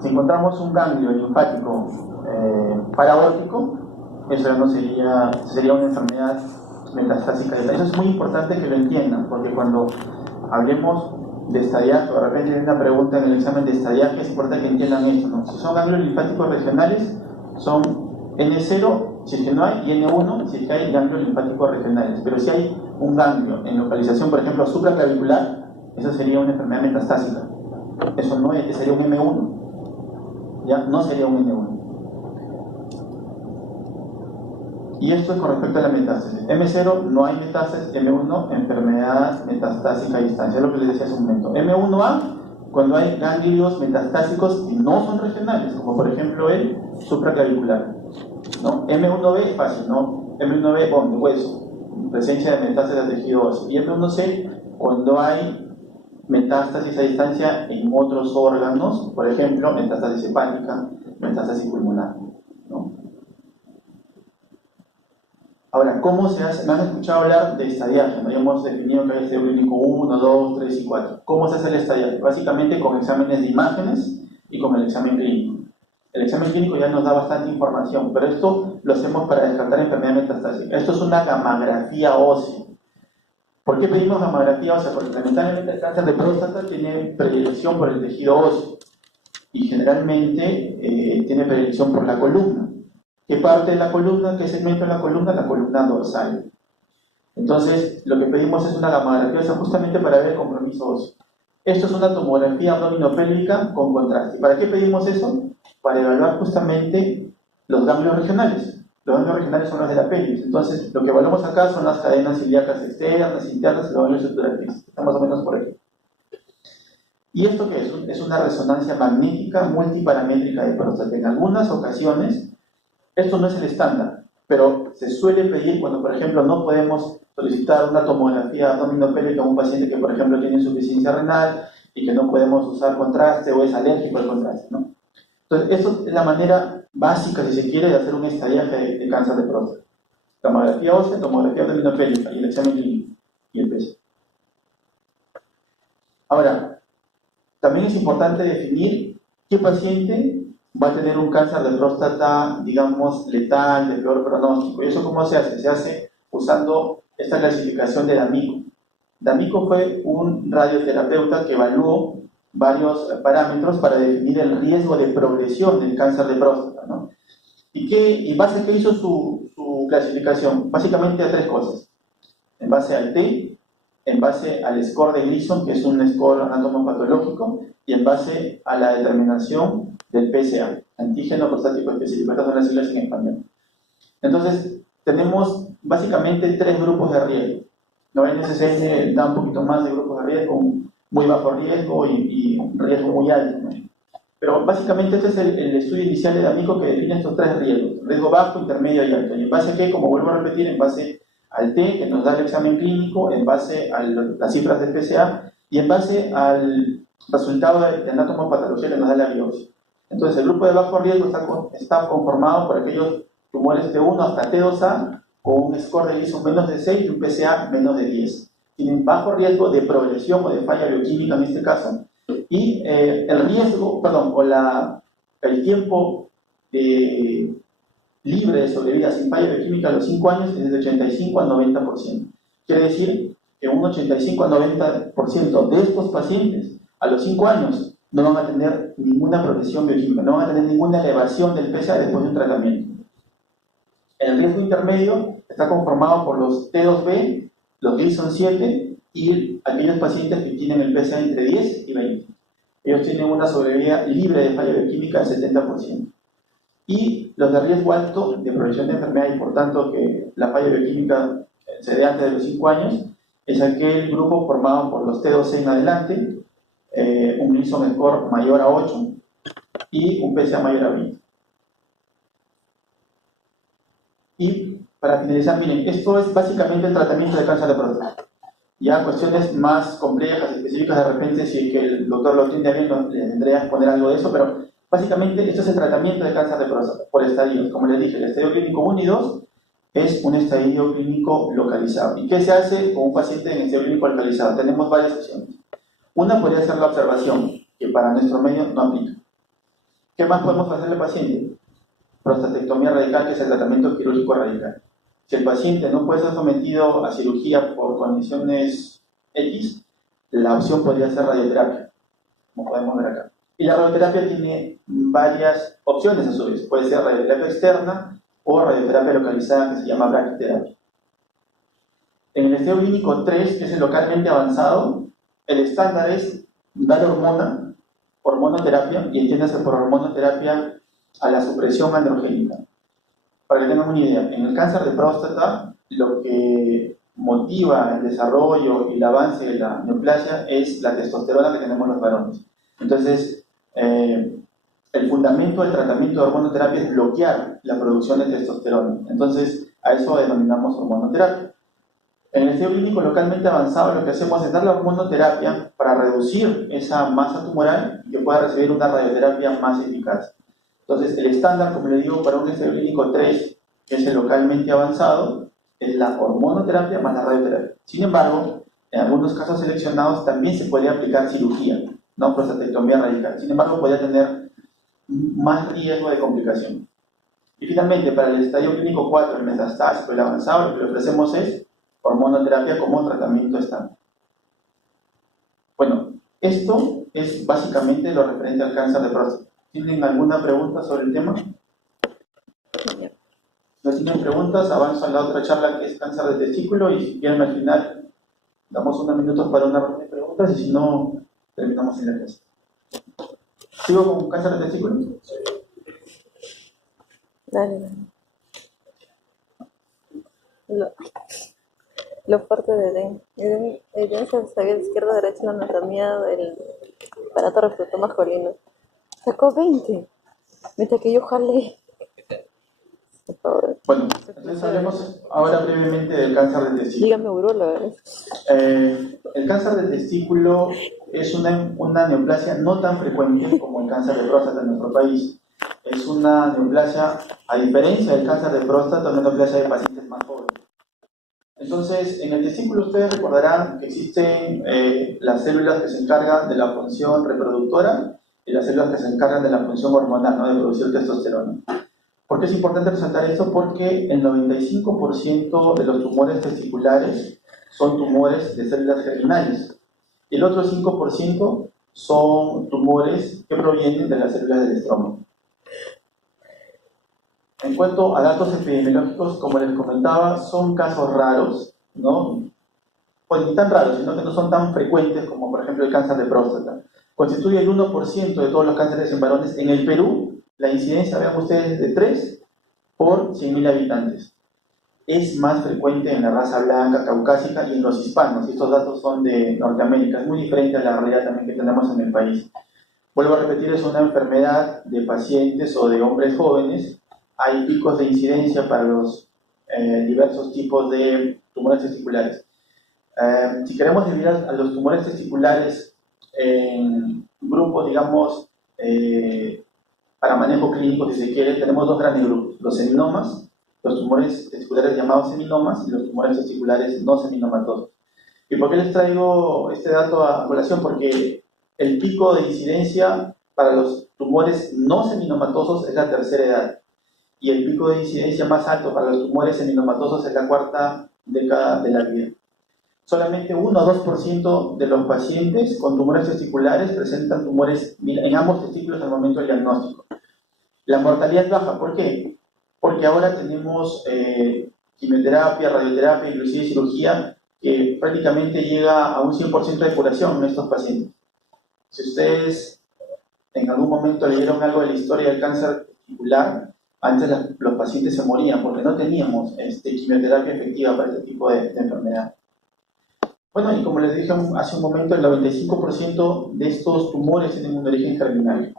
Si encontramos un ganglio linfático parabólico, eso no sería una enfermedad metastásica. Eso es muy importante que lo entiendan, porque cuando hablemos de estadiaje, de repente hay una pregunta en el examen de estadiaje, es importante que entiendan esto, ¿no? Si son ganglios linfáticos regionales, son N0 si es que no hay, y N1 si es que hay ganglios linfáticos regionales. Pero si hay un ganglio en localización, por ejemplo, supraclavicular, eso sería una enfermedad metastásica. Eso no es, sería un M1, ya no sería un N1. Y esto es con respecto a la metástasis. M0 no hay metástasis, M1 enfermedad metastásica a distancia, es lo que les decía hace un momento. M1A cuando hay ganglios metastásicos que no son regionales, como por ejemplo el supraclavicular, ¿no? M1B es fácil, ¿no? M1B, de hueso, presencia de metástasis de tejido óseo. Y M1C cuando hay metástasis a distancia en otros órganos, por ejemplo, metástasis hepática, metástasis pulmonar, ¿no? Ahora, ¿cómo se hace? Me han escuchado hablar de estadiaje, ¿no? Ya hemos definido que hay estadio clínico 1, 2, 3 y 4. ¿Cómo se hace el estadiaje? Básicamente con exámenes de imágenes y con el examen clínico. El examen clínico ya nos da bastante información, pero esto lo hacemos para descartar enfermedad metastásica. Esto es una gammagrafía ósea. ¿Por qué pedimos gammagrafía ósea? Porque lamentablemente el cáncer de próstata tiene predilección por el tejido óseo y generalmente tiene predilección por la columna. ¿Qué parte de la columna? ¿Qué segmento de la columna? La columna dorsal. Entonces, lo que pedimos es una gammagrafía ósea justamente para ver el compromiso óseo. Esto es una tomografía abdominopélvica con contraste. ¿Y para qué pedimos eso? Para evaluar justamente los ganglios regionales. Los ganglios regionales son los de la pelvis. Entonces, lo que evaluamos acá son las cadenas ilíacas externas, internas y los ganglios estructurales. Está más o menos por aquí. ¿Y esto qué es? Es una resonancia magnética multiparamétrica de próstata. En algunas ocasiones, esto no es el estándar, pero se suele pedir cuando, por ejemplo, no podemos solicitar una tomografía abdominopélvica a un paciente que, por ejemplo, tiene insuficiencia renal y que no podemos usar contraste o es alérgico al contraste, ¿no? Entonces, esto es la manera básica, si se quiere, de hacer un estadiaje de cáncer de próstata. Tomografía ósea, tomografía abdominopélvica y el examen clínico y el peso. Ahora, también es importante definir qué paciente va a tener un cáncer de próstata, digamos, letal, de peor pronóstico. ¿Y eso cómo se hace? Se hace usando esta clasificación de D'Amico. D'Amico fue un radioterapeuta que evaluó varios parámetros para definir el riesgo de progresión del cáncer de próstata, ¿no? ¿Y en base a qué hizo su clasificación? Básicamente a tres cosas. En base al T, en base al score de Gleason, que es un score anatomopatológico, y en base a la determinación del PSA, antígeno prostático específico. Estas son las siglas en español. Entonces, tenemos básicamente tres grupos de riesgo. La NSCN da un poquito más de grupos de riesgo, muy bajo riesgo y un riesgo muy alto, ¿no? Pero básicamente este es el estudio inicial de D'Amico que define estos tres riesgos: riesgo bajo, intermedio y alto. ¿Y en base a qué? Como vuelvo a repetir, en base al T, que nos da el examen clínico, en base a las cifras del PSA y en base al resultado de anatomopatología que nos da la biopsia. Entonces, el grupo de bajo riesgo está conformado por aquellos tumores T1 hasta T2A con un score de Gleason menos de 6 y un PSA menos de 10. Tienen bajo riesgo de progresión o de falla bioquímica en este caso. Y el riesgo, el tiempo libre de sobrevida sin falla bioquímica a los 5 años es de 85 al 90%. Quiere decir que un 85 al 90% de estos pacientes a los 5 años no van a tener ninguna progresión bioquímica, no van a tener ninguna elevación del PSA después de un tratamiento. El riesgo intermedio está conformado por los T2B, los Gleason 7 y aquellos pacientes que tienen el PSA entre 10 y 20. Ellos tienen una sobrevida libre de falla bioquímica del 70%. Y los de riesgo alto de progresión de enfermedad y por tanto que la falla bioquímica se dé antes de los 5 años es aquel grupo formado por los T2C en adelante, un Gleason score mayor a 8 y un PSA mayor a 20. Y para finalizar, miren, esto es básicamente el tratamiento de cáncer de próstata. Ya cuestiones más complejas, específicas, de repente, si es que el doctor lo entiende bien, le tendré a exponer algo de eso, pero básicamente esto es el tratamiento de cáncer de próstata por estadios. Como les dije, el estadio clínico 1 y 2 es un estadio clínico localizado. ¿Y qué se hace con un paciente en estadio clínico localizado? Tenemos varias opciones. Una podría ser la observación, que para nuestro medio no aplica. ¿Qué más podemos hacerle al paciente? Prostatectomía radical, que es el tratamiento quirúrgico radical. Si el paciente no puede ser sometido a cirugía por condiciones X, la opción podría ser radioterapia, como podemos ver acá. Y la radioterapia tiene varias opciones a su vez. Puede ser radioterapia externa o radioterapia localizada, que se llama brachytherapy. En el estudio clínico 3, que es el localmente avanzado, el estándar es dar hormonoterapia, y entiéndase por hormonoterapia a la supresión androgénica. Para que tengan una idea, en el cáncer de próstata, lo que motiva el desarrollo y el avance de la neoplasia es la testosterona que tenemos los varones. Entonces, el fundamento del tratamiento de hormonoterapia es bloquear la producción de testosterona. Entonces, a eso denominamos hormonoterapia. En el estudio clínico localmente avanzado, lo que hacemos es dar la hormonoterapia para reducir esa masa tumoral y que pueda recibir una radioterapia más eficaz. Entonces, el estándar, como le digo, para un estudio clínico 3, que es el localmente avanzado, es la hormonoterapia más la radioterapia. Sin embargo, en algunos casos seleccionados también se puede aplicar cirugía, no prostatectomía radical. Sin embargo, puede tener más riesgo de complicación. Y finalmente, para el estadio clínico 4, el metastásico, el avanzado, lo que le ofrecemos es hormonoterapia como tratamiento estándar. Bueno, esto es básicamente lo referente al cáncer de próstata. ¿Tienen alguna pregunta sobre el tema? No tienen preguntas, avanzo a la otra charla que es cáncer de testículo, y si quieren al final damos unos minutos para una ronda de preguntas, y si no, terminamos en la clase. ¿Sigo con cáncer de testículo? Dale. Lo fuerte de Eden se sabía de izquierda a derecha la anatomía del aparato reproductor masculino. Sacó 20, mientras que yo jalé. Bueno, entonces hablemos ahora brevemente del cáncer de testículo. Dígame, uróloga. El cáncer de testículo es una neoplasia no tan frecuente como el cáncer de próstata en nuestro país. Es una neoplasia, a diferencia del cáncer de próstata, una neoplasia de pacientes más jóvenes. Entonces, en el testículo ustedes recordarán que existen las células que se encargan de la función reproductora y las células que se encargan de la función hormonal, ¿no?, de producir testosterona. ¿Por qué es importante resaltar esto? Porque el 95% de los tumores testiculares son tumores de células germinales. Y el otro 5% son tumores que provienen de las células del estroma. En cuanto a datos epidemiológicos, como les comentaba, son casos raros, ¿no? Pues ni tan raros, sino que no son tan frecuentes como, por ejemplo, el cáncer de próstata. Constituye el 1% de todos los cánceres en varones en el Perú. La incidencia, vean ustedes, es de 3 por 100.000 habitantes. Es más frecuente en la raza blanca, caucásica y en los hispanos. Estos datos son de Norteamérica. Es muy diferente a la realidad también que tenemos en el país. Vuelvo a repetir, es una enfermedad de pacientes o de hombres jóvenes. Hay picos de incidencia para los diversos tipos de tumores testiculares. Si queremos dividir a los tumores testiculares en grupos, digamos, para manejo clínico, si se quiere, tenemos dos grandes grupos: los seminomas, los tumores testiculares llamados seminomas, y los tumores testiculares no seminomatosos. ¿Y por qué les traigo este dato a colación? Porque el pico de incidencia para los tumores no seminomatosos es la tercera edad, y el pico de incidencia más alto para los tumores seminomatosos es la cuarta década de la vida. Solamente 1 o 2% de los pacientes con tumores testiculares presentan tumores en ambos testículos al momento del diagnóstico. La mortalidad es baja. ¿Por qué? Porque ahora tenemos quimioterapia, radioterapia, inclusive cirugía, que prácticamente llega a un 100% de curación en estos pacientes. Si ustedes en algún momento leyeron algo de la historia del cáncer testicular, antes los pacientes se morían porque no teníamos quimioterapia efectiva para este tipo de enfermedad. Bueno, y como les dije hace un momento, el 95% de estos tumores tienen un origen germinal.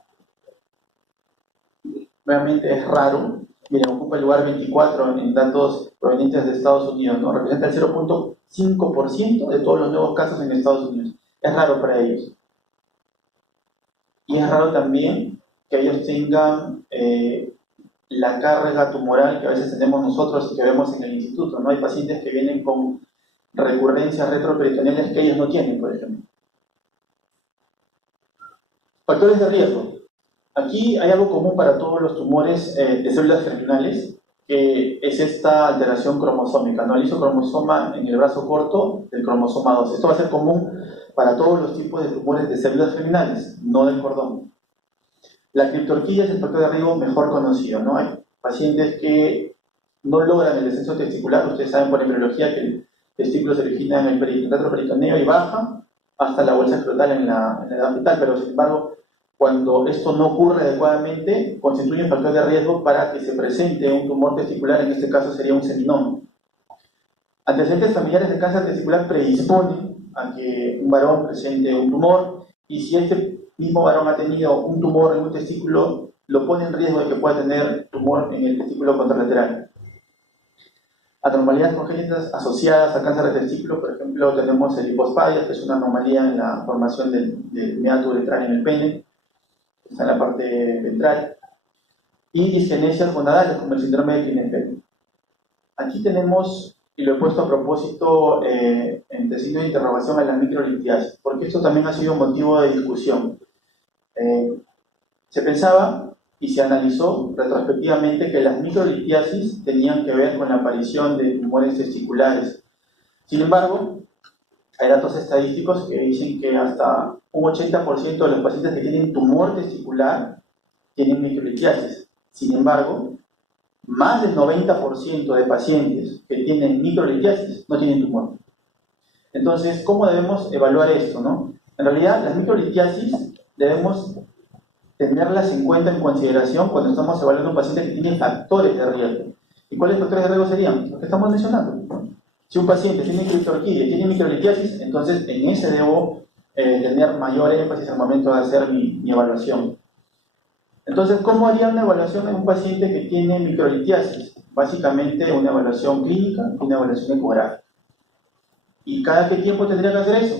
Realmente es raro. Miren, ocupa el lugar 24 en datos provenientes de Estados Unidos, ¿no? Representa el 0.5% de todos los nuevos casos en Estados Unidos. Es raro para ellos. Y es raro también que ellos tengan la carga tumoral que a veces tenemos nosotros y que vemos en el instituto, ¿no? Hay pacientes que vienen con recurrencias retroperitoneales que ellos no tienen, por ejemplo. Factores de riesgo. Aquí hay algo común para todos los tumores de células germinales, que es esta alteración cromosómica, ¿no? El isocromosoma en el brazo corto del cromosoma 2. Esto va a ser común para todos los tipos de tumores de células germinales, no del cordón. La criptorquidia es el factor de riesgo mejor conocido, ¿no? Hay pacientes que no logran el descenso testicular. Ustedes saben por embriología que el testículo se origina en el retroperitoneo y baja hasta la bolsa escrotal en la edad fetal, pero sin embargo, cuando esto no ocurre adecuadamente, constituye un factor de riesgo para que se presente un tumor testicular, en este caso sería un seminoma. Antecedentes familiares de cáncer testicular predisponen a que un varón presente un tumor, y si este mismo varón ha tenido un tumor en un testículo, lo pone en riesgo de que pueda tener tumor en el testículo contralateral. Anormalidades congénitas asociadas a cáncer de testículo, por ejemplo, tenemos el hipospadia, que es una anomalía en la formación del meato uretral en el pene, está en la parte ventral, y disgenesias gonadales, como el síndrome de Klinefelter. Aquí tenemos, y lo he puesto a propósito en signo de interrogación, a las microlitiasis, porque esto también ha sido motivo de discusión. Se pensaba y se analizó retrospectivamente que las microlitiasis tenían que ver con la aparición de tumores testiculares. Sin embargo, hay datos estadísticos que dicen que hasta un 80% de los pacientes que tienen tumor testicular tienen microlitiasis. Sin embargo, más del 90% de pacientes que tienen microlitiasis no tienen tumor. Entonces, ¿cómo debemos evaluar esto, no? En realidad, las microlitiasis debemos tenerlas en cuenta, en consideración, cuando estamos evaluando a un paciente que tiene factores de riesgo. ¿Y cuáles factores de riesgo serían? Los que estamos mencionando. Si un paciente tiene criptorquidia y tiene microlitiasis, entonces en ese debo tener mayor énfasis al momento de hacer mi evaluación. Entonces, ¿cómo haría una evaluación en un paciente que tiene microlitiasis? Básicamente una evaluación clínica y una evaluación ecográfica. ¿Y cada qué tiempo tendría que hacer eso?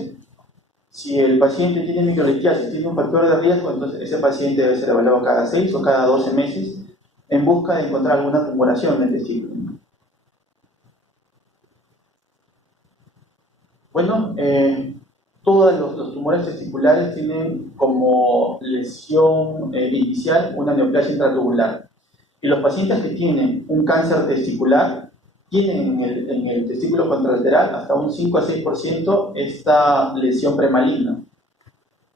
Si el paciente tiene microlitiasis, tiene un factor de riesgo, entonces ese paciente debe ser evaluado cada 6 o cada 12 meses en busca de encontrar alguna tumoración en el testículo. Bueno, todos los tumores testiculares tienen como lesión inicial una neoplasia intratubular. Y los pacientes que tienen un cáncer testicular tienen en el testículo contralateral hasta un 5 a 6% esta lesión premaligna.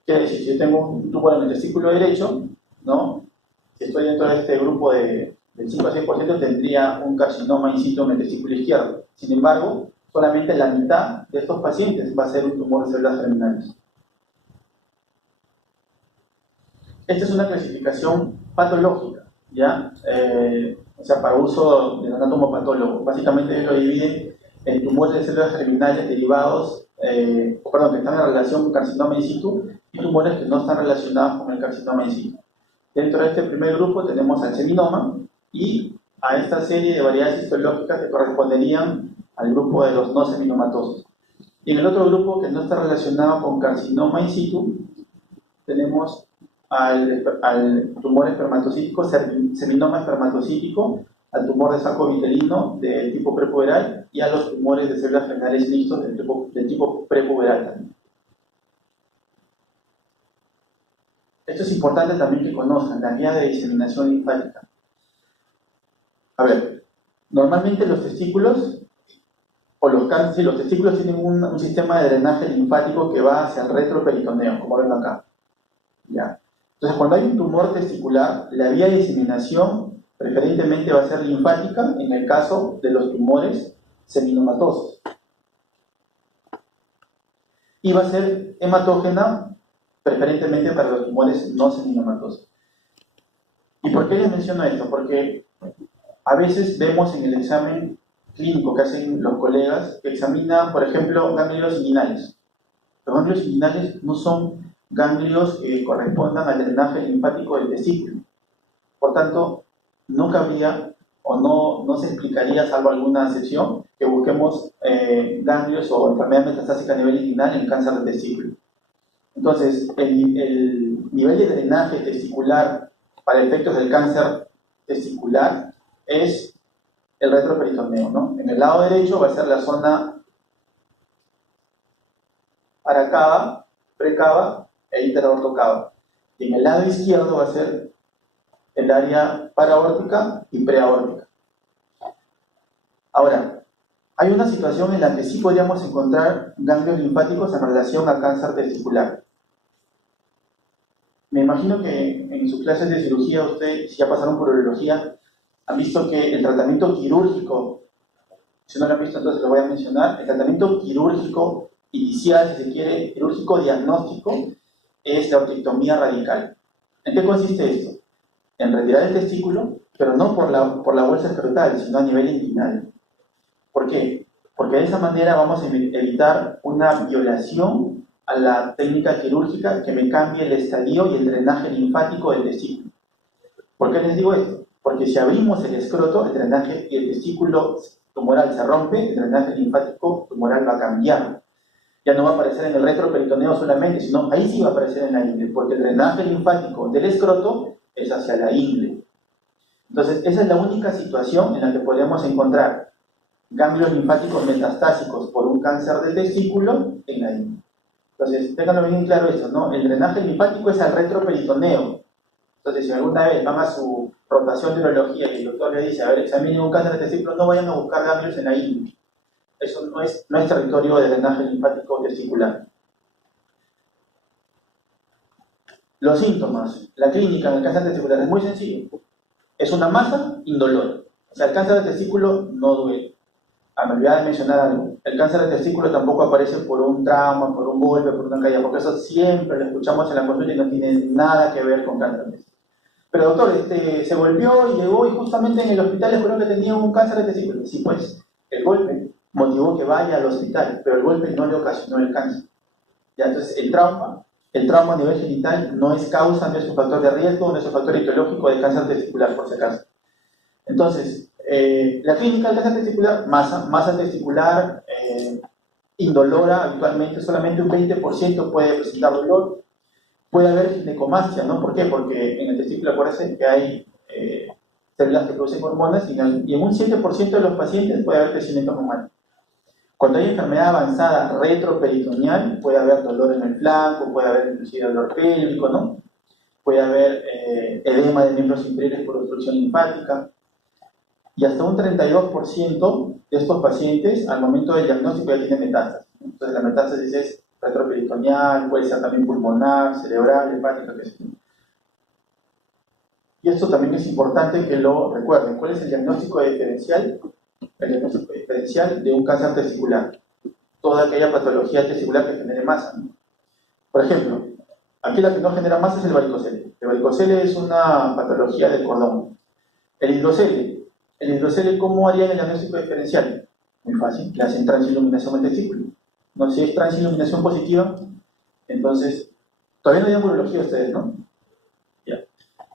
Quiere decir, si yo tengo un tumor en el testículo derecho, ¿no? Si estoy dentro de este grupo del 5 a 6%, tendría un carcinoma in situ en el testículo izquierdo. Sin embargo, solamente la mitad de estos pacientes va a ser un tumor de células germinales. Esta es una clasificación patológica, ¿ya? O sea, para uso del anatomopatólogo. Básicamente lo dividen en tumores de células germinales derivados, que están en relación con carcinoma in situ, y tumores que no están relacionados con el carcinoma in situ. Dentro de este primer grupo tenemos al seminoma y a esta serie de variedades histológicas que corresponderían al grupo de los no seminomatosos. Y en el otro grupo, que no está relacionado con carcinoma in situ, tenemos al tumor espermatocítico, seminoma espermatocítico, al tumor de saco vitelino del tipo prepuberal y a los tumores de células germinales mixtos del tipo prepuberal también. Esto es importante también que conozcan, la vía de diseminación linfática. A ver, normalmente los testículos, los testículos tienen un sistema de drenaje linfático que va hacia el retroperitoneo, como ven acá. ¿Ya? Entonces, cuando hay un tumor testicular, la vía de diseminación preferentemente va a ser linfática en el caso de los tumores seminomatosos. Y va a ser hematógena preferentemente para los tumores no seminomatosos. ¿Y por qué les menciono esto? Porque a veces vemos en el examen clínico que hacen los colegas que examinan, por ejemplo, ganglios inguinales. Los ganglios inguinales no son ganglios que correspondan al drenaje linfático del testículo. Por tanto, no cabría o no se explicaría, salvo alguna excepción, que busquemos ganglios o enfermedad metastásica a nivel inguinal en cáncer de testículo. Entonces, el nivel de drenaje testicular para efectos del cáncer testicular es el retroperitoneo, ¿no? En el lado derecho va a ser la zona paracava, precava e interaortocava. Y en el lado izquierdo va a ser el área paraórtica y preaórtica. Ahora, hay una situación en la que sí podríamos encontrar ganglios linfáticos en relación a cáncer testicular. Me imagino que en sus clases de cirugía, ustedes, si ya pasaron por urología, han visto que el tratamiento quirúrgico, si no lo han visto entonces lo voy a mencionar, el tratamiento quirúrgico inicial, si se quiere, quirúrgico diagnóstico, es la orquiectomía radical. ¿En qué consiste esto? En retirar el testículo, pero no por la bolsa escrotal, sino a nivel inguinal. ¿Por qué? Porque de esa manera vamos a evitar una violación a la técnica quirúrgica que me cambie el estadio y el drenaje linfático del testículo. ¿Por qué les digo esto? Porque si abrimos el escroto, el drenaje y el testículo tumoral se rompe, el drenaje linfático tumoral va a cambiar. Ya no va a aparecer en el retroperitoneo solamente, sino ahí sí va a aparecer en la ingle, porque el drenaje linfático del escroto es hacia la ingle. Entonces, esa es la única situación en la que podemos encontrar ganglios linfáticos metastásicos por un cáncer del testículo en la ingle. Entonces, ténganlo bien claro eso, ¿no? El drenaje linfático es al retroperitoneo. Entonces, si alguna vez van a su rotación de urología y el doctor le dice, a ver, examinen un cáncer de testículo, no vayan a buscar ganglios en la ingle. Eso no es territorio de drenaje linfático testicular. Los síntomas, la clínica del cáncer testicular es muy sencillo. Es una masa indolora. O sea, el cáncer de testículo no duele. Me olvidaba de mencionar algo. El cáncer de testículo tampoco aparece por un trauma, por un golpe, por una caída, porque eso siempre lo escuchamos en la consulta y no tiene nada que ver con cáncer de testículo. Pero doctor, se golpeó y llegó y justamente en el hospital descubrió que tenía un cáncer de testículo. Sí, pues, el golpe motivó que vaya al hospital, pero el golpe no le ocasionó el cáncer. ¿Ya? Entonces, el trauma a nivel genital no es causa, no es un factor de riesgo, no es un factor etiológico de cáncer testicular, por si acaso. Entonces, la clínica del cáncer testicular, masa testicular indolora, habitualmente solamente un 20% puede presentar dolor. Puede haber ginecomastia, ¿no? ¿Por qué? Porque en el testículo, acuérdense que hay células que producen hormonas y en un 7% de los pacientes puede haber crecimiento normal. Cuando hay enfermedad avanzada retroperitoneal, puede haber dolor en el flanco, puede haber inclusive dolor pélvico, ¿no? Puede haber edema de miembros inferiores por obstrucción linfática. Y hasta un 32% de estos pacientes, al momento del diagnóstico, ya tienen metástasis. Entonces, la metástasis es retroperitoneal, puede ser también pulmonar, cerebral, hepática, qué sé yo. Y esto también es importante que lo recuerden. ¿Cuál es el diagnóstico diferencial? El diagnóstico diferencial de un cáncer testicular. Toda aquella patología testicular que genere masa, ¿no? Por ejemplo, aquí la que no genera masa es el varicocele. El varicocele es una patología del cordón. El hidrocele, ¿cómo harían el diagnóstico diferencial? Muy fácil, le hacen transiluminación al testículo. No, si es transiluminación positiva, entonces, todavía no hay urología ustedes, ¿no? Ya.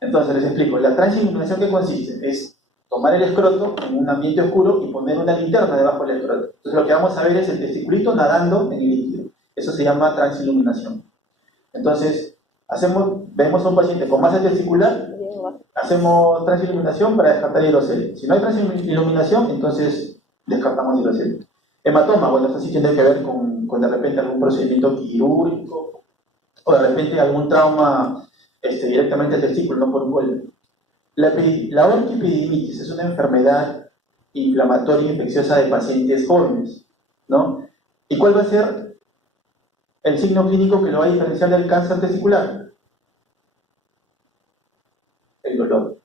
Entonces les explico, la transiluminación, ¿qué consiste? Es tomar el escroto en un ambiente oscuro y poner una linterna debajo del escroto. Entonces lo que vamos a ver es el testiculito nadando en el líquido. Eso se llama transiluminación. Entonces, vemos a un paciente con masa testicular, hacemos transiluminación para descartar hidrocele. Si no hay transiluminación, entonces descartamos hidrocele. Hematoma, bueno, esto sí tiene que ver con de repente algún procedimiento quirúrgico o de repente algún trauma directamente al testículo, no por un golpe. La orquiepididimitis es una enfermedad inflamatoria infecciosa de pacientes jóvenes, ¿no? ¿Y cuál va a ser el signo clínico que lo va a diferenciar del cáncer testicular? El dolor,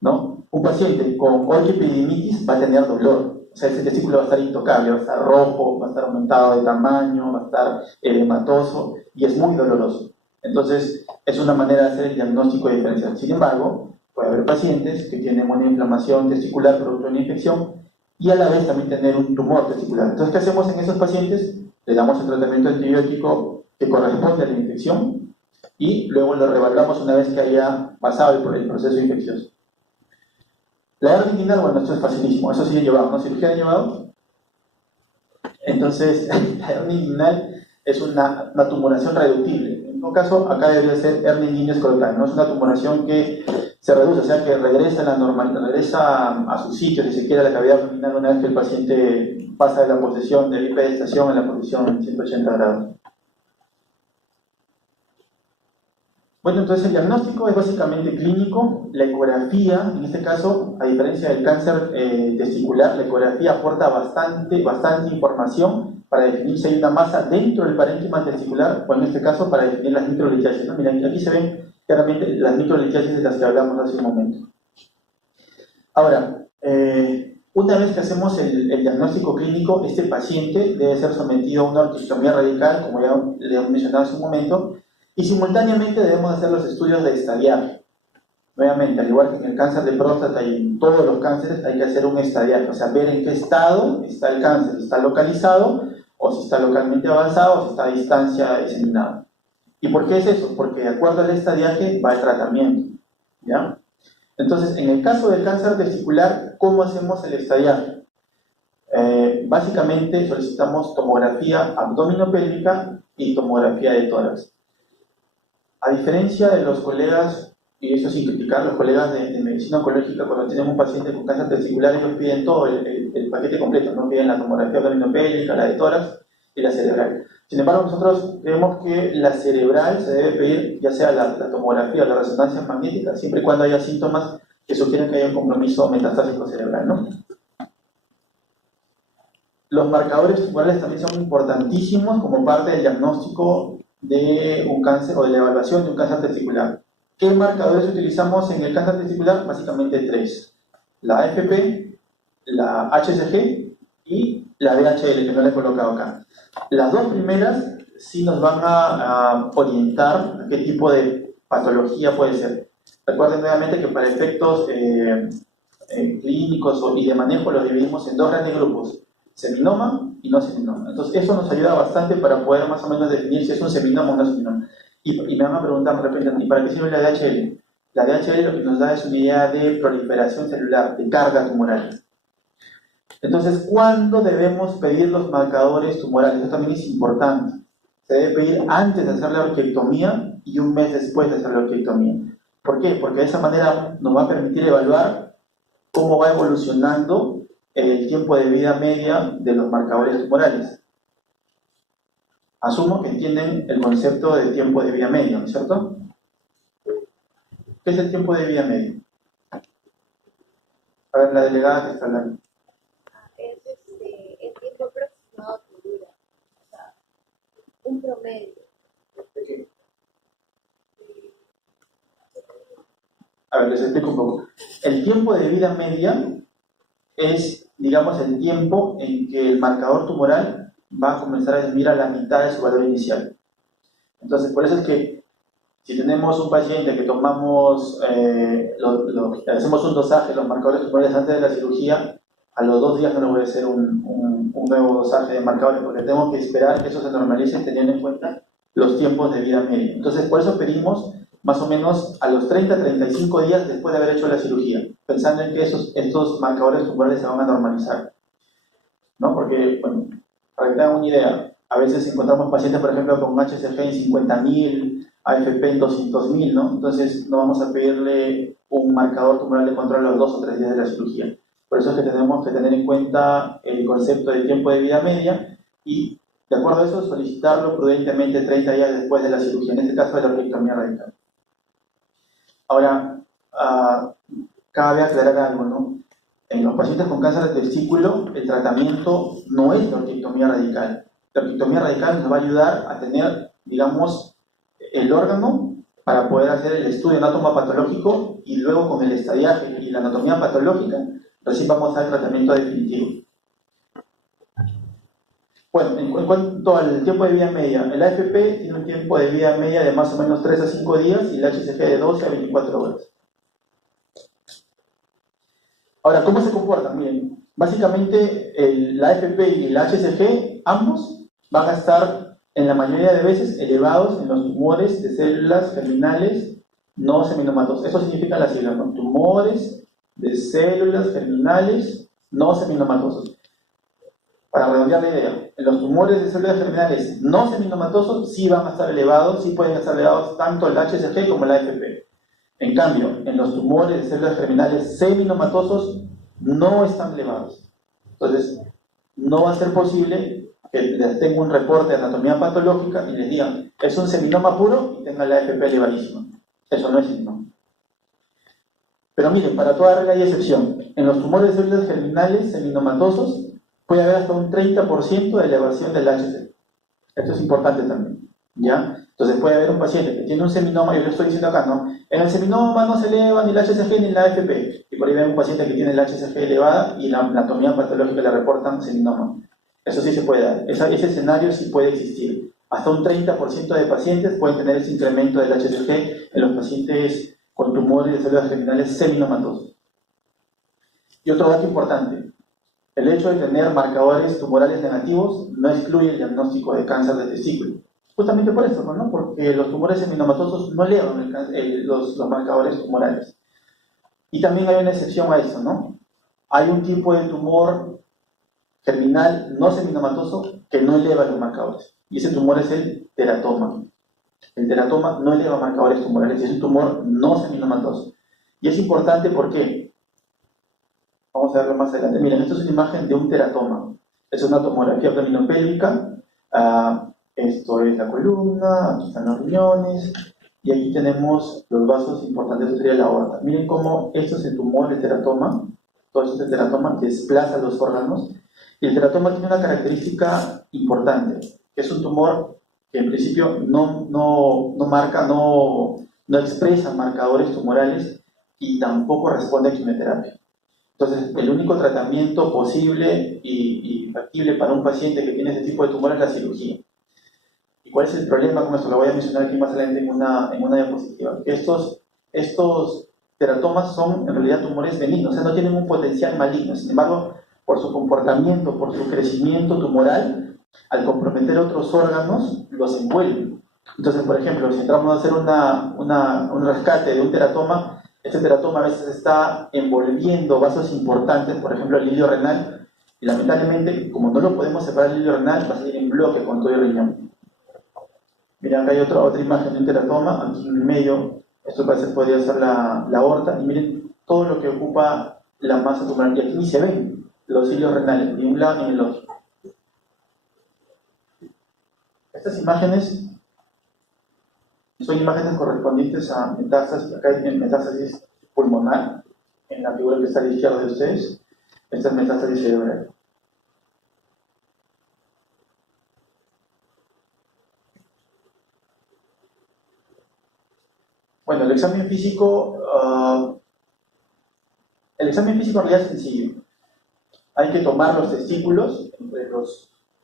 ¿no? Un paciente con orquiepididimitis va a tener dolor. O sea, ese testículo va a estar intocable, va a estar rojo, va a estar aumentado de tamaño, va a estar edematoso y es muy doloroso. Entonces, es una manera de hacer el diagnóstico diferencial. Sin embargo, puede haber pacientes que tienen una inflamación testicular producto de una infección y a la vez también tener un tumor testicular. Entonces, ¿qué hacemos en esos pacientes? Le damos el tratamiento antibiótico que corresponde a la infección y luego lo reevaluamos una vez que haya pasado por el proceso infeccioso. La hernia inguinal, bueno, esto es facilísimo, eso sí he llevado, ¿no? ¿Cirugía he llevado? Entonces, la hernia inguinal es una tumoración reductible. En todo caso, acá debería ser hernia inguinal escrotal, ¿no? Es una tumoración que se reduce, o sea, que regresa a la normalidad, regresa a su sitio, si se quiere, a la cavidad abdominal una vez que el paciente pasa de la posición de bipedestación a la posición en 180 grados. Bueno, entonces el diagnóstico es básicamente clínico. La ecografía, en este caso, a diferencia del cáncer testicular, la ecografía aporta bastante información para definir si hay una masa dentro del parénquima testicular, o en este caso para definir las microlitiasis, ¿no? Mira, aquí se ven claramente las microlitiasis de las que hablamos hace un momento. Ahora, una vez que hacemos el diagnóstico clínico, este paciente debe ser sometido a una orquiectomía radical, como ya le he mencionado hace un momento, y simultáneamente debemos hacer los estudios de estadiaje. Nuevamente, al igual que en el cáncer de próstata y en todos los cánceres, hay que hacer un estadiaje, o sea, ver en qué estado está el cáncer, si está localizado, o si está localmente avanzado, o si está a distancia diseminado. ¿Y por qué es eso? Porque de acuerdo al estadiaje va el tratamiento, ¿ya? Entonces, en el caso del cáncer testicular, ¿cómo hacemos el estadiaje? Básicamente solicitamos tomografía abdominopélvica y tomografía de tórax. A diferencia de los colegas, y eso sin criticar, los colegas de medicina oncológica, cuando tienen un paciente con cáncer testicular, ellos piden todo el paquete completo, no piden la tomografía abdominopélvica, la de tórax y la cerebral. Sin embargo, nosotros creemos que la cerebral se debe pedir, ya sea la tomografía o la resonancia magnética, siempre y cuando haya síntomas que sugieren que haya un compromiso metastásico cerebral, ¿no? Los marcadores tumorales también son importantísimos como parte del diagnóstico de un cáncer o de la evaluación de un cáncer testicular. ¿Qué marcadores utilizamos en el cáncer testicular? Básicamente tres: la AFP, la HCG y la DHL, que no la he colocado acá. Las dos primeras sí nos van a orientar a qué tipo de patología puede ser. Recuerden nuevamente que para efectos clínicos y de manejo los dividimos en dos grandes grupos: seminoma y no seminoma. Entonces eso nos ayuda bastante para poder más o menos definir si es un seminoma o no seminoma. Y me van a preguntar de repente, ¿y para qué sirve la DHL? La DHL lo que nos da es una idea de proliferación celular, de carga tumoral. Entonces, ¿cuándo debemos pedir los marcadores tumorales? Eso también es importante. Se debe pedir antes de hacer la orquiectomía y un mes después de hacer la orquiectomía. ¿Por qué? Porque de esa manera nos va a permitir evaluar cómo va evolucionando el tiempo de vida media de los marcadores tumorales. Asumo que entienden el concepto de tiempo de vida medio, ¿no es cierto? ¿Qué es el tiempo de vida medio? A ver, la delegada que está hablando. Es el tiempo aproximado que dura, o sea, un promedio. ¿De qué? A ver, les explico un poco. El tiempo de vida media es, digamos, el tiempo en que el marcador tumoral va a comenzar a disminuir a la mitad de su valor inicial. Entonces, por eso es que si tenemos un paciente que tomamos, hacemos un dosaje, los marcadores tumorales antes de la cirugía, a los 2 días no le voy a hacer un nuevo dosaje de marcadores, porque tenemos que esperar que eso se normalice teniendo en cuenta los tiempos de vida media. Entonces, por eso pedimos más o menos a los 30-35 días después de haber hecho la cirugía, pensando en que estos marcadores tumorales se van a normalizar, ¿no? Porque, bueno, para que tengan una idea, a veces encontramos pacientes, por ejemplo, con HCG en 50.000, AFP en 200.000, ¿no? Entonces no vamos a pedirle un marcador tumoral de control a los 2 o 3 días de la cirugía. Por eso es que tenemos que tener en cuenta el concepto de tiempo de vida media y, de acuerdo a eso, solicitarlo prudentemente 30 días después de la cirugía, en este caso de la orquiectomía radical. Ahora, cabe aclarar algo, ¿no? En los pacientes con cáncer de testículo, el tratamiento no es la orquiectomía radical. La orquiectomía radical nos va a ayudar a tener, digamos, el órgano para poder hacer el estudio anatomopatológico y luego con el estadiaje y la anatomía patológica recién vamos al tratamiento definitivo. Bueno, en cuanto al tiempo de vida media, el AFP tiene un tiempo de vida media de más o menos 3 a 5 días y el HCG de 12 a 24 horas. Ahora, ¿cómo se comportan? Miren, básicamente la AFP y el HCG, ambos van a estar en la mayoría de veces elevados en los tumores de células germinales no seminomatosas. Eso significa la sigla, ¿no? Tumores de células germinales no seminomatosos. Para redondear la idea, en los tumores de células germinales no seminomatosos sí van a estar elevados, sí pueden estar elevados tanto el HCG como el AFP. En cambio, en los tumores de células germinales seminomatosos no están elevados. Entonces, no va a ser posible que les tenga un reporte de anatomía patológica y les digan, es un seminoma puro y tenga la AFP elevadísima. Eso no es seminoma. Pero miren, para toda regla hay excepción. En los tumores de células germinales seminomatosos puede haber hasta un 30% de elevación del HCG. Esto es importante también, ¿ya? Entonces puede haber un paciente que tiene un seminoma, yo le estoy diciendo acá, ¿no? En el seminoma no se eleva ni el HCG ni la AFP. Y por ahí ve un paciente que tiene el HCG elevada y la anatomía patológica le reportan seminoma. Eso sí se puede dar. Ese escenario sí puede existir. Hasta un 30% de pacientes pueden tener ese incremento del HCG en los pacientes con tumores de células germinales seminomatosos. Y otro dato importante. El hecho de tener marcadores tumorales negativos no excluye el diagnóstico de cáncer de testículo. Justamente por eso, ¿no? Porque los tumores seminomatosos no elevan los marcadores tumorales. Y también hay una excepción a eso, ¿no? Hay un tipo de tumor germinal no seminomatoso que no eleva los marcadores. Y ese tumor es el teratoma. El teratoma no eleva marcadores tumorales, es un tumor no seminomatoso. Y es importante porque, vamos a verlo más adelante. Miren, esto es una imagen de un teratoma. Es una tomografía abdominopélvica. Esto es la columna, aquí están los riñones, y aquí tenemos los vasos importantes, esto sería la aorta. Miren cómo esto es el tumor del teratoma, todo esto es el teratoma que desplaza los órganos, y el teratoma tiene una característica importante, que es un tumor que en principio no expresa marcadores tumorales y tampoco responde a quimioterapia. Entonces, el único tratamiento posible y factible para un paciente que tiene este tipo de tumor es la cirugía. ¿Y cuál es el problema con esto? Lo voy a mencionar aquí más adelante en una diapositiva. Estos teratomas son en realidad tumores benignos, o sea, no tienen un potencial maligno. Sin embargo, por su comportamiento, por su crecimiento tumoral, al comprometer otros órganos, los envuelven. Entonces, por ejemplo, si entramos a hacer un rescate de un teratoma, este teratoma a veces está envolviendo vasos importantes, por ejemplo, el hilio renal, y lamentablemente, como no lo podemos separar el hilio renal, va a salir en bloque con todo el riñón. Miren, acá hay otra imagen de un teratoma, aquí en el medio, esto podría ser la aorta, y miren todo lo que ocupa la masa tumoral, y aquí ni se ven los hilios renales, ni un lado ni en el otro. Estas imágenes son imágenes correspondientes a metástasis, acá hay metástasis pulmonar, en la figura que está a la izquierda de ustedes, esta es metástasis cerebral. Bueno, el examen físico en realidad es sencillo. Hay que tomar los testículos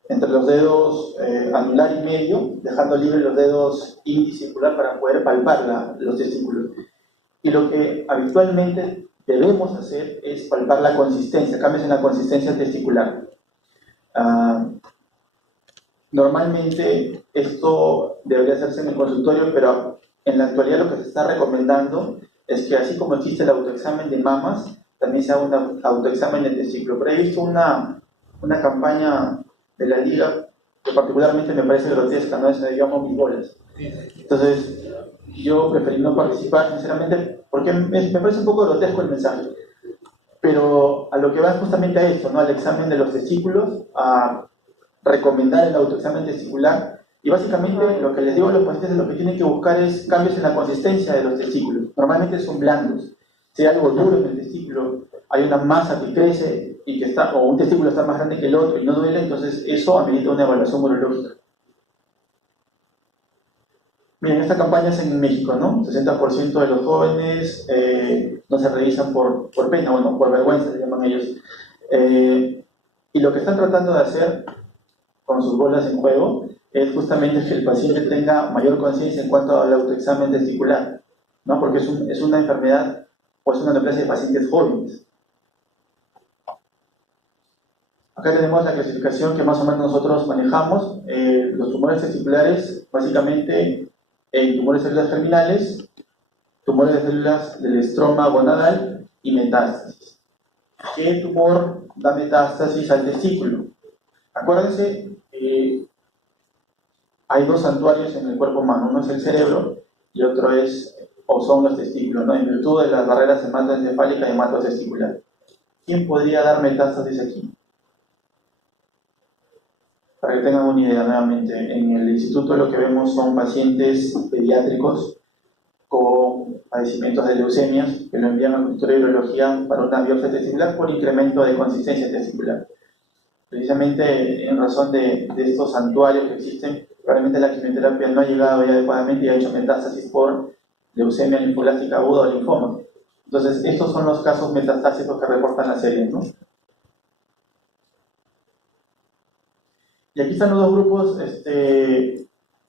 entre los dedos anular y medio, dejando libres los dedos índice y circular para poder palpar los testículos. Y lo que habitualmente debemos hacer es palpar la consistencia, cambios en la consistencia testicular. Normalmente esto debería hacerse en el consultorio, pero en la actualidad lo que se está recomendando es que así como existe el autoexamen de mamas, también se haga un autoexamen de testículo. Pero he visto una campaña de la liga que particularmente me parece grotesca, ¿no? Es, digamos, mis bolas. Entonces, yo preferí no participar, sinceramente, porque me parece un poco grotesco el mensaje. Pero a lo que va justamente a esto, ¿no? Al examen de los testículos, a recomendar el autoexamen testicular, y básicamente lo que les digo a los pacientes es lo que tienen que buscar es cambios en la consistencia de los testículos. Normalmente son blandos. Si hay algo duro en el testículo, hay una masa que crece o un testículo está más grande que el otro y no duele, entonces eso amerita una evaluación urológica. Miren, esta campaña es en México, ¿no? 60% de los jóvenes no se revisan por pena, bueno, por vergüenza, le llaman ellos. Y lo que están tratando de hacer con sus bolas en juego es justamente que el paciente tenga mayor conciencia en cuanto al autoexamen testicular, ¿no? Porque es una enfermedad o es una neoplasia de pacientes jóvenes. Acá tenemos la clasificación que más o menos nosotros manejamos. Los tumores testiculares, básicamente, tumores de células germinales, tumores de células del estroma gonadal y metástasis. ¿Qué tumor da metástasis al testículo? Acuérdense, hay dos santuarios en el cuerpo humano, uno es el cerebro y otro son los testículos, ¿no? En virtud de las barreras hematoencefálica y hematotesticular. ¿Quién podría dar metástasis aquí? Para que tengan una idea nuevamente, en el instituto lo que vemos son pacientes pediátricos con padecimientos de leucemias que lo envían al consultorio de urología para una biopsia testicular por incremento de consistencia testicular. Precisamente en razón de estos santuarios que existen, probablemente la quimioterapia no ha llegado ya adecuadamente y ha hecho metástasis por leucemia linfoblástica aguda o linfoma. Entonces, estos son los casos metastásicos que reportan la serie, ¿no? Y aquí están los dos grupos,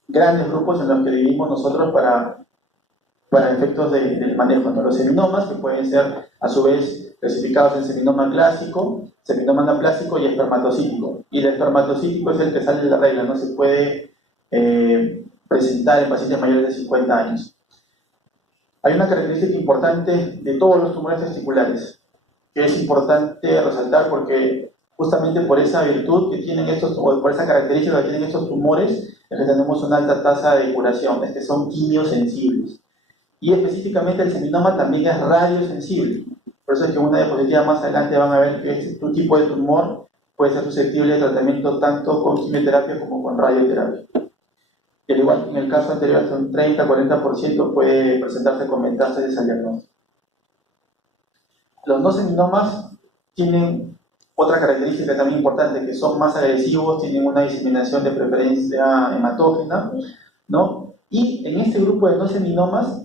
grandes grupos en los que dividimos nosotros para efectos del manejo, ¿no? Los seminomas, que pueden ser a su vez clasificados en seminoma clásico, seminoma anaplásico y espermatocítico. Y el espermatocítico es el que sale de la regla, no se puede presentar en pacientes mayores de 50 años. Hay una característica importante de todos los tumores testiculares, que es importante resaltar porque justamente por esa virtud que tienen estos, o por esa característica que tienen estos tumores, es que tenemos una alta tasa de curación, es que son quimiosensibles. Y específicamente el seminoma también es radiosensible. Por eso es que en una diapositiva más adelante van a ver que este tipo de tumor puede ser susceptible de tratamiento tanto con quimioterapia como con radioterapia. Y al igual que en el caso anterior, hasta un 30-40% puede presentarse con metástasis al diagnóstico. Los no seminomas tienen otra característica también importante, que son más agresivos, tienen una diseminación de preferencia hematógena, ¿no? Y en este grupo de no seminomas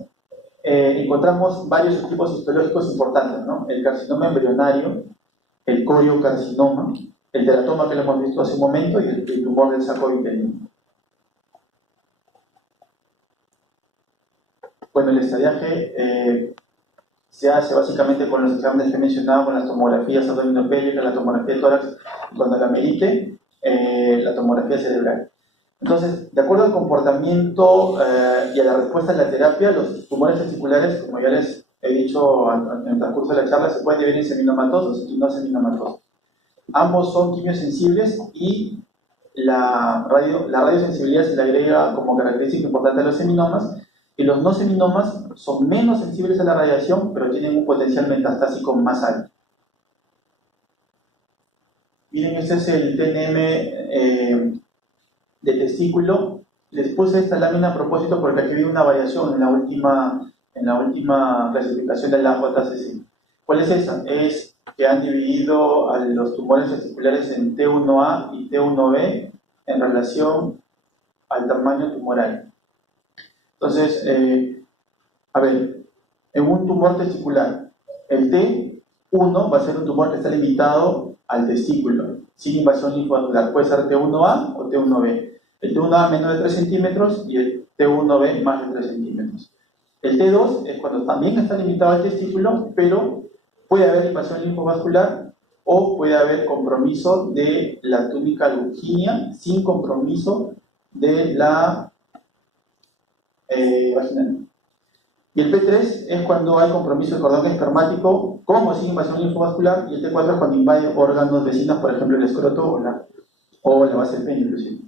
encontramos varios tipos histológicos importantes, ¿no? El carcinoma embrionario, el coriocarcinoma, el teratoma que lo hemos visto hace un momento y el tumor del saco uterino. Bueno, el estadiaje se hace básicamente con los exámenes que he mencionado, con las tomografías abdominopélvicas, la tomografía de tórax, cuando la amerite, la tomografía cerebral. Entonces, de acuerdo al comportamiento y a la respuesta a la terapia, los tumores testiculares, como ya les he dicho en el transcurso de la charla, se pueden dividir en seminomatosos y no seminomatosos. Ambos son quimiosensibles y la radiosensibilidad se le agrega como característica importante a los seminomas, y los no seminomas son menos sensibles a la radiación, pero tienen un potencial metastásico más alto. Miren, este es el TNM de testículo. Les puse esta lámina a propósito porque aquí había una variación en la última clasificación de la JCC. ¿Cuál es esa? Es que han dividido a los tumores testiculares en T1A y T1B en relación al tamaño tumoral. Entonces, a ver, en un tumor testicular, el T1 va a ser un tumor que está limitado al testículo, sin invasión linfonodular. Puede ser T1A o T1B. El T1A menos de 3 centímetros y el T1B más de 3 centímetros. El T2 es cuando también está limitado al testículo, pero puede haber invasión linfovascular o puede haber compromiso de la túnica luquínea sin compromiso de la vaginal. Y el P3 es cuando hay compromiso del cordón espermático con o sin invasión linfovascular, y el T4 es cuando invade órganos vecinos, por ejemplo el escroto o la base del pene inclusive.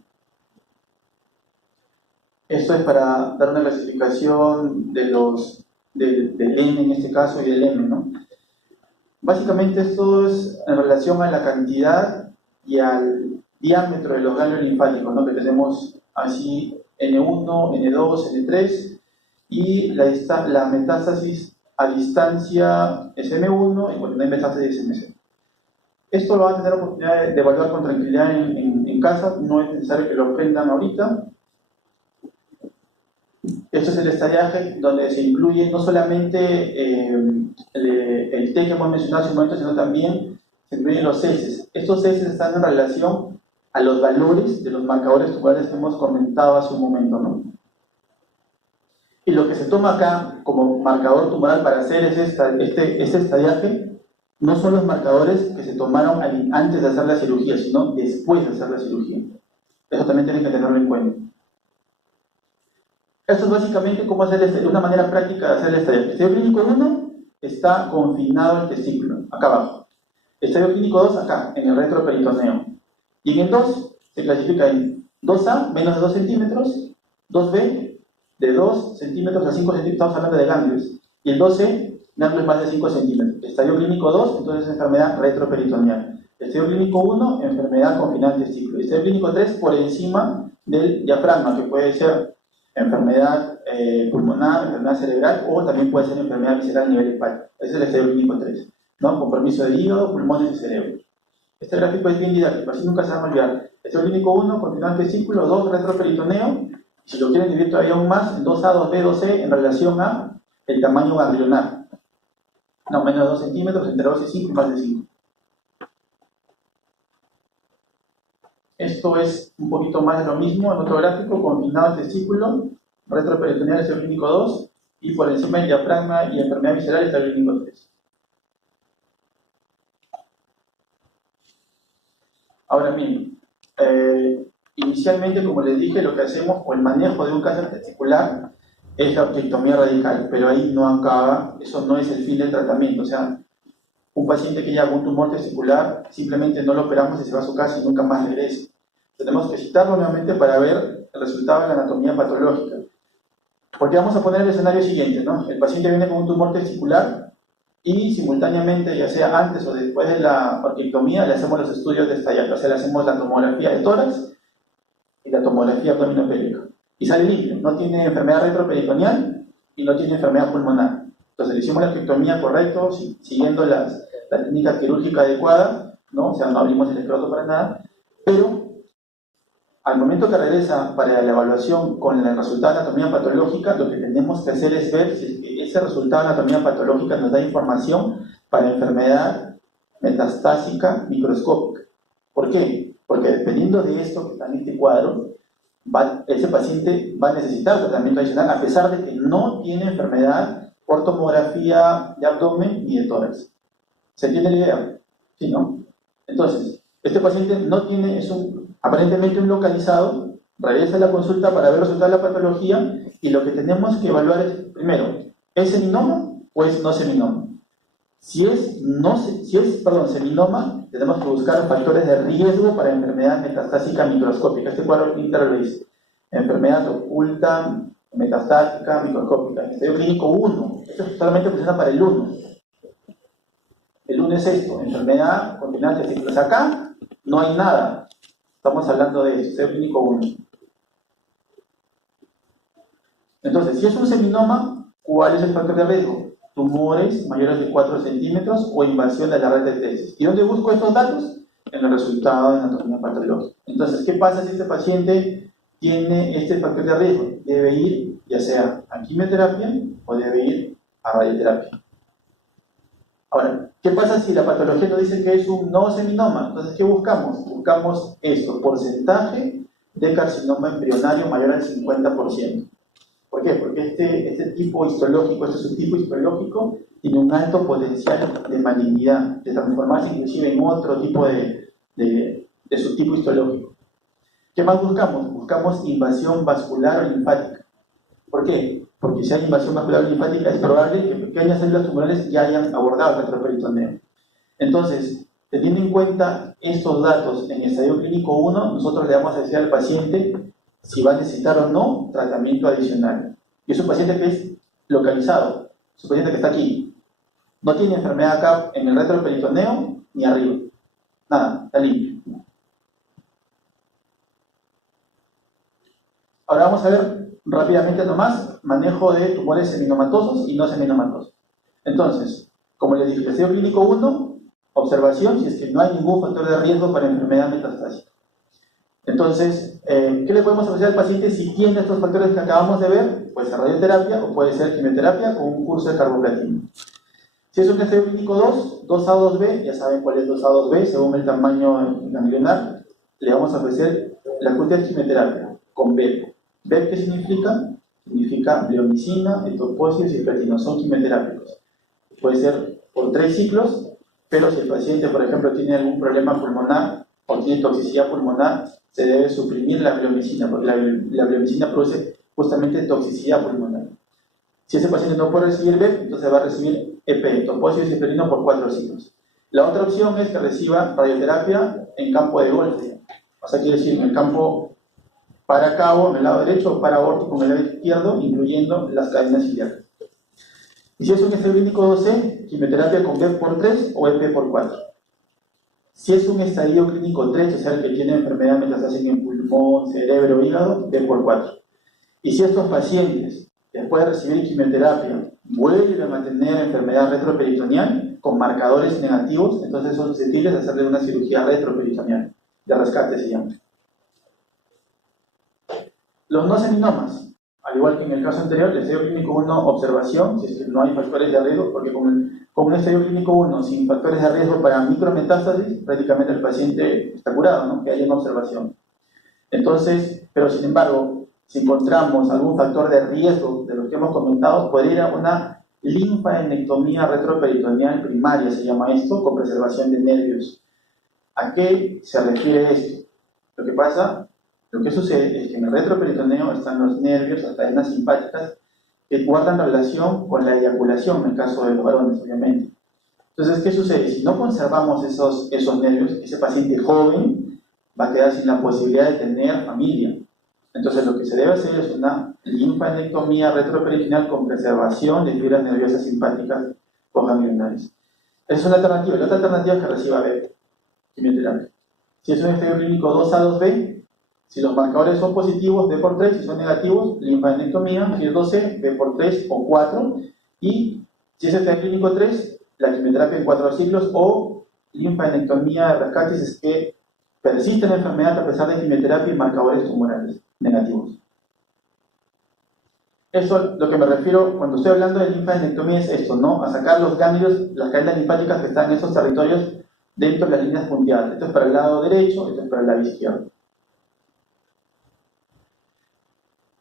Esto es para dar una clasificación del N en este caso y del M, ¿no? Básicamente esto es en relación a la cantidad y al diámetro de los ganglios linfáticos, ¿no? Que tenemos así N1, N2, N3, y la metástasis a distancia es M1 y cuando no hay metástasis es MC. Esto lo van a tener oportunidad de evaluar con tranquilidad en casa, no es necesario que lo aprendan ahorita. Esto es el estadiaje donde se incluye no solamente el T que hemos mencionado hace un momento, sino también se incluyen los heces. Estos heces están en relación a los valores de los marcadores tumorales que hemos comentado hace un momento, ¿no? Y lo que se toma acá como marcador tumoral para hacer este estadiaje no son los marcadores que se tomaron antes de hacer la cirugía, sino después de hacer la cirugía. Eso también tienen que tenerlo en cuenta. Esto es básicamente cómo hacer una manera práctica de hacer el estadio. El estadio clínico 1 está confinado al testículo, acá abajo. El estadio clínico 2 acá, en el retroperitoneo. Y en el 2 se clasifica en 2A, menos de 2 centímetros, 2B, de 2 centímetros a 5 centímetros, estamos hablando de ganglios. Y el 2C, ganglios más de 5 centímetros. Estadio clínico 2, entonces es enfermedad retroperitoneal. Estadio clínico 1, enfermedad con final testículo. Estadio clínico 3, por encima del diafragma, que puede ser enfermedad pulmonar, enfermedad cerebral, o también puede ser enfermedad visceral a nivel hepático. Ese es el estadio clínico 3, ¿no? Compromiso de hígado, pulmones y cerebro. Este gráfico es bien didáctico, así nunca se va a olvidar. Estadio clínico 1, continuado testículo, 2, retroperitoneo. Si lo quieren dividir todavía aún más, en 2A, 2B, 2C, en relación a el tamaño ganglionar. No, menos de 2 centímetros, entre 2 y 5 y más de 5. Esto es un poquito más de lo mismo en otro gráfico, confinado al testículo, retroperitoneal estadio clínico 2, y por encima del diafragma y enfermedad visceral estadio clínico 3. Ahora bien, inicialmente, como les dije, lo que hacemos con el manejo de un cáncer testicular es la orquiectomía radical, pero ahí no acaba, eso no es el fin del tratamiento. O sea, un paciente que ya con un tumor testicular, simplemente no lo operamos y se va a su casa y nunca más regresa. Tenemos que citarlo nuevamente para ver el resultado de la anatomía patológica. Porque vamos a poner el escenario siguiente, ¿no? El paciente viene con un tumor testicular y simultáneamente, ya sea antes o después de la orquiectomía, le hacemos los estudios de estallaje. O sea, le hacemos la tomografía de tórax y la tomografía abdominopélvica. Y sale limpio, no tiene enfermedad retroperitoneal y no tiene enfermedad pulmonar. Entonces le hicimos la orquiectomía correcto, siguiendo la técnica quirúrgica adecuada, ¿no? O sea, no abrimos el escroto para nada, pero al momento que regresa para la evaluación con el resultado de anatomía patológica, lo que tenemos que hacer es ver si ese resultado de anatomía patológica nos da información para enfermedad metastásica microscópica. ¿Por qué? Porque dependiendo de esto que está en este cuadro, ese paciente va a necesitar tratamiento adicional a pesar de que no tiene enfermedad por tomografía de abdomen ni de tórax. ¿Se entiende la idea? ¿Sí, no? Entonces, este paciente no tiene, aparentemente un localizado, regresa a la consulta para ver el resultado de la patología y lo que tenemos que evaluar es, primero, ¿es seminoma o es no seminoma? Si es seminoma, tenemos que buscar factores de riesgo para enfermedad metastásica microscópica. Este cuadro pinta lo dice. Enfermedad oculta, metastásica, microscópica. Estadio clínico 1. Esto solamente funciona para el 1. El 1 es esto, enfermedad continental testículos. Acá no hay nada. Estamos hablando de eso, estadio clínico 1. Entonces, si es un seminoma, ¿cuál es el factor de riesgo? Tumores mayores de 4 centímetros o invasión de la red de tesis. ¿Y dónde busco estos datos? En el resultado de anatomía patológica. Entonces, ¿qué pasa si este paciente tiene este factor de riesgo? Debe ir ya sea a quimioterapia o debe ir a radioterapia. Ahora, ¿qué pasa si la patología nos dice que es un no seminoma? Entonces, ¿qué buscamos? Buscamos esto, porcentaje de carcinoma embrionario mayor al 50%. ¿Por qué? Porque este tipo histológico, este subtipo histológico, tiene un alto potencial de malignidad, de transformarse inclusive en otro tipo de subtipo histológico. ¿Qué más buscamos? Buscamos invasión vascular o linfática. ¿Por qué? Porque si hay invasión vascular o linfática es probable que pequeñas células tumorales ya hayan abordado el retroperitoneo. Entonces, teniendo en cuenta estos datos en el estadio clínico 1, nosotros le vamos a decir al paciente si va a necesitar o no tratamiento adicional. Y es un paciente que es localizado, es un paciente que está aquí. No tiene enfermedad acá en el retroperitoneo ni arriba. Nada, está limpio. Ahora vamos a ver rápidamente nomás manejo de tumores seminomatosos y no seminomatosos. Entonces, como les dije, el estadio clínico 1, observación si es que no hay ningún factor de riesgo para enfermedad metastásica. Entonces, ¿qué le podemos ofrecer al paciente si tiene estos factores que acabamos de ver? Puede ser radioterapia o puede ser quimioterapia con un curso de carboplatino. Si es un estadio clínico 2, 2A, 2B, ya saben cuál es 2A, 2B, según el tamaño ganglionar, le vamos a ofrecer la cualquier quimioterapia con BEP. ¿BEP qué significa? Significa bleomicina, etoposide y platino, son quimioterápicos. Puede ser por 3 ciclos, pero si el paciente, por ejemplo, tiene algún problema pulmonar o tiene toxicidad pulmonar, se debe suprimir la bleomicina, porque la bleomicina produce justamente toxicidad pulmonar. Si ese paciente no puede recibir BEP, entonces va a recibir EP, etoposide y cisplatino por 4 ciclos. La otra opción es que reciba radioterapia en campo de golf. O sea, quiere decir, en el campo para cabo, en el lado derecho, o para aórtico, en el lado izquierdo, incluyendo las cadenas ciliares. Y si es un estadio clínico 2C, quimioterapia con BEP por 3 o EP por 4. Si es un estadio clínico 3, o sea, el que tiene enfermedad metastásica en pulmón, cerebro, hígado, B por 4. Y si estos pacientes, después de recibir quimioterapia, vuelven a mantener enfermedad retroperitoneal con marcadores negativos, entonces son susceptibles de hacerle una cirugía retroperitoneal, de rescate se llama. Los no seminomas, al igual que en el caso anterior, el estadio clínico 1, observación, si es que no hay factores de riesgo, porque con un estadio clínico 1 sin factores de riesgo para micrometástasis, prácticamente el paciente está curado, ¿no? Que haya una observación. Entonces, pero sin embargo, si encontramos algún factor de riesgo de los que hemos comentado, podría ir a una linfadenectomía retroperitoneal primaria, se llama esto, con preservación de nervios. ¿A qué se refiere esto? Lo que sucede es que en el retroperitoneo están los nervios, las cadenas simpáticas, que guardan relación con la eyaculación, en el caso de los varones, obviamente. Entonces, ¿qué sucede? Si no conservamos esos nervios, ese paciente joven va a quedar sin la posibilidad de tener familia. Entonces, lo que se debe hacer es una linfadenectomía retroperitoneal con preservación de fibras nerviosas simpáticas cojamioclares. Esa es una alternativa. La otra alternativa es que reciba B, quimioterapia. Si es un estadio clínico 2A, 2B, si los marcadores son positivos, B por 3, si son negativos, linfadenectomía, si es 12, B por 3 o 4, y si es estadio clínico 3, la quimioterapia en 4 ciclos o linfadenectomía de rescate si es que persiste la enfermedad a pesar de quimioterapia y marcadores tumorales negativos. Eso, lo que me refiero cuando estoy hablando de linfadenectomía es esto, ¿no? A sacar los ganglios, las cadenas linfáticas que están en esos territorios dentro de las líneas punteadas. Esto es para el lado derecho, esto es para el lado izquierdo.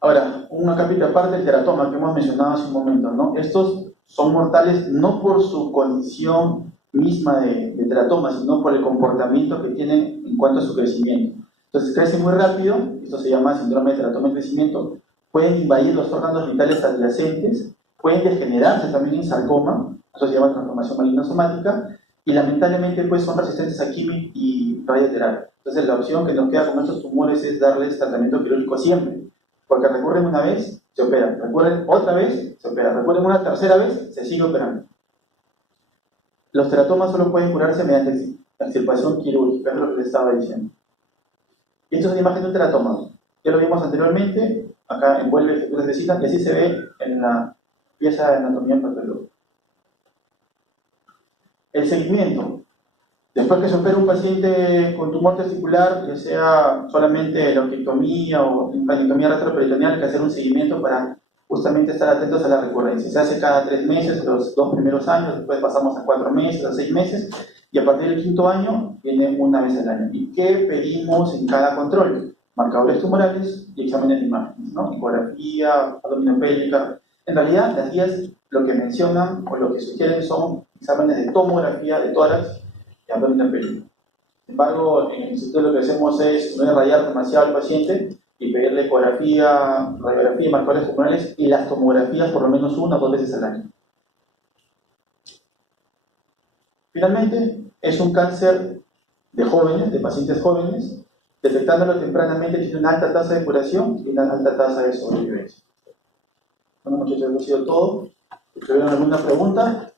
Ahora, una capita aparte del teratoma que hemos mencionado hace un momento, ¿no? Estos son mortales no por su condición misma de teratoma, sino por el comportamiento que tienen en cuanto a su crecimiento. Entonces, crecen muy rápido, esto se llama síndrome de teratoma en crecimiento, pueden invadir los órganos vitales adyacentes, pueden degenerarse también en sarcoma, eso se llama transformación maligna somática, y lamentablemente pues son resistentes a quimio y radioterapia. Entonces, la opción que nos queda con estos tumores es darles tratamiento quirúrgico siempre. Porque recurren una vez, se operan. Recurren otra vez, se operan. Recurren una tercera vez, se sigue operando. Los teratomas solo pueden curarse mediante extirpación quirúrgica, es lo que les estaba diciendo. Y esto es una imagen de un teratoma. Ya lo vimos anteriormente, acá envuelve estructuras vecinas, y así se ve en la pieza de anatomía patológica. El seguimiento. Después que se opera un paciente con tumor testicular, ya sea solamente leuquectomía o linfadenectomía retroperitoneal, hay que hacer un seguimiento para justamente estar atentos a la recurrencia. Se hace cada 3 meses, los 2 primeros años, después pasamos a 4 meses, a 6 meses, y a partir del 5º año viene una vez al año. ¿Y qué pedimos en cada control? Marcadores tumorales y exámenes de imágenes, ¿no? Ecografía, abdominopélvica. En realidad, las guías lo que mencionan o lo que sugieren son exámenes de tomografía de tórax y abdominopélvico. Sin embargo, en el instituto lo que hacemos es no irradiar demasiado al paciente y pedirle ecografía, radiografía y marcadores tumorales y las tomografías por lo menos 1 o 2 veces al año. Finalmente, es un cáncer de jóvenes, de pacientes jóvenes. Detectándolo tempranamente tiene una alta tasa de curación y una alta tasa de sobrevivencia. Bueno, muchachos, eso ha sido todo. ¿Tuvieron alguna pregunta?